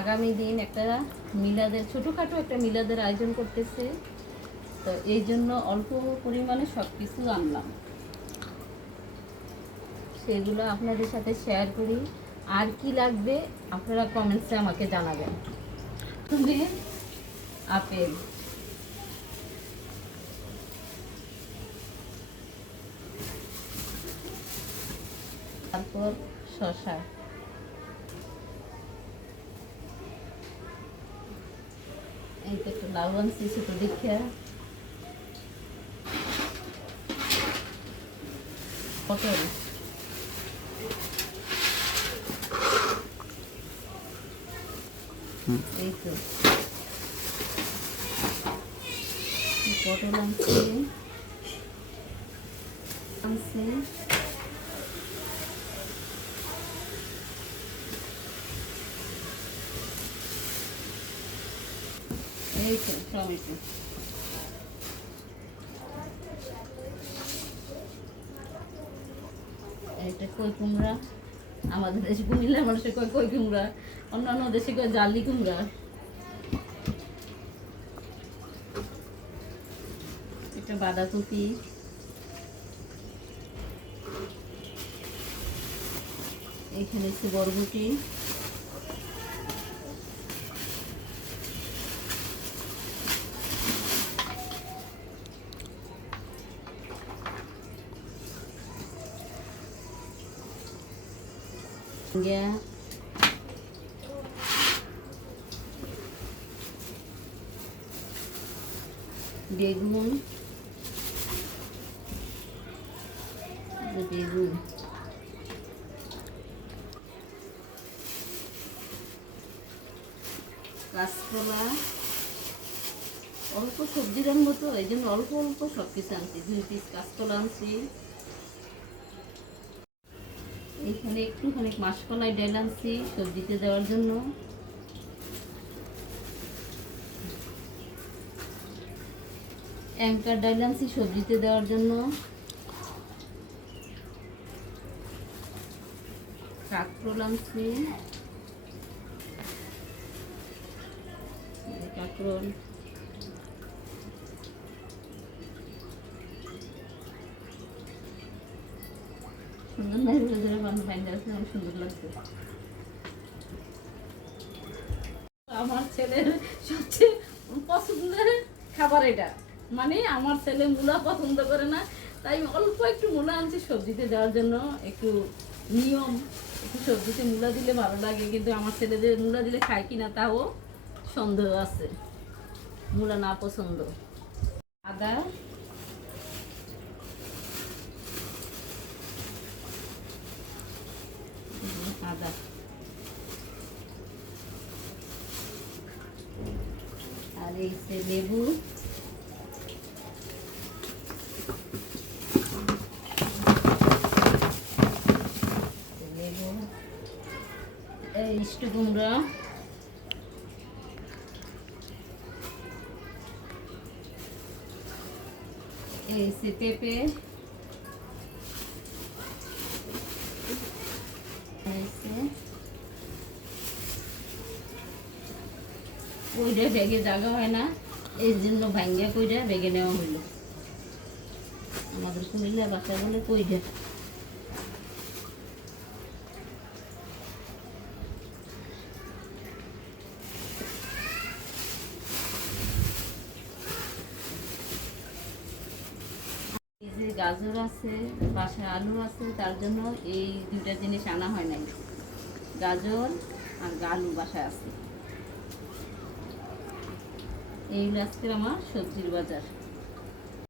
আগামী দিন একটা মিলাদের ছোটোখাটো একটা মিলাদের আয়োজন করতেছে, তো এই জন্য অল্প পরিমাণে সব কিছু আনলাম, সেগুলো আপনাদের সাথে শেয়ার করি। আর কি লাগবে আপনারা কমেন্টসে আমাকে জানাবেন। তুমি আপেল, তারপর শসা, এই তো একটু লাউ আনছি ছোটো দেখে, পটল, এই তো পটল আনছি আনছি এই তো টমেটো, এইটা কই কুমড়া, আমাদের দেশে কুমিল্লার মানুষের কয় কই কুমড়া, অন্যান্য দেশে কয় জালি কুমড়া। এটা বাঁধাকপি, এখানে হচ্ছে বরবটি, বেগুন, বেগুন, কাঁচকলা, অল্প সবজি রান্না তো এই জন্য অল্প অল্প সব কিছু আনছি। 2 পিস কাঁচকলা আনছি, এখানে একটুখানি মাসকলাই ডাল আনছি সবজিতে দেওয়ার জন্য, অ্যাঙ্কার ডাল আনছি সবজিতে দেওয়ার জন্য, কাঁকরোল আনছি, কাঁকরোল, সুন্দর নাই ধরে সুন্দর লাগছে। আমার ছেলের সবচেয়ে পছন্দের খাবার এটা, মানে আমার ছেলে মূলা পছন্দ করে না, তাই অল্প একটু মূলা আনছি সবজিতে দেওয়ার জন্য। একটু নিয়ম, একটু সবজিতে মূলা দিলে ভালো লাগে, কিন্তু আমার ছেলেদের মূলা দিলে খায় কিনা তাও সন্দেহ আছে, মূলা না পছন্দ। আদা, আদা, আর এই যে লেবু, এই মিষ্টি কুমড়া, এই যে পেঁপে, কইটা ব্যাগে জায়গা হয় না, এই জন্য ভাঙ্গা কইটা ব্যাগে নেওয়া হইল। আমাদের কুমিল্লা বাসা বলে কইটা। এই যে গাজর আছে, বাসায় আলু আছে, তার জন্য এই 2টা জিনিস আনা হয় নাই, গাজর আর আলু বাসায় আছে। এই আজকের আমার সবজির বাজার।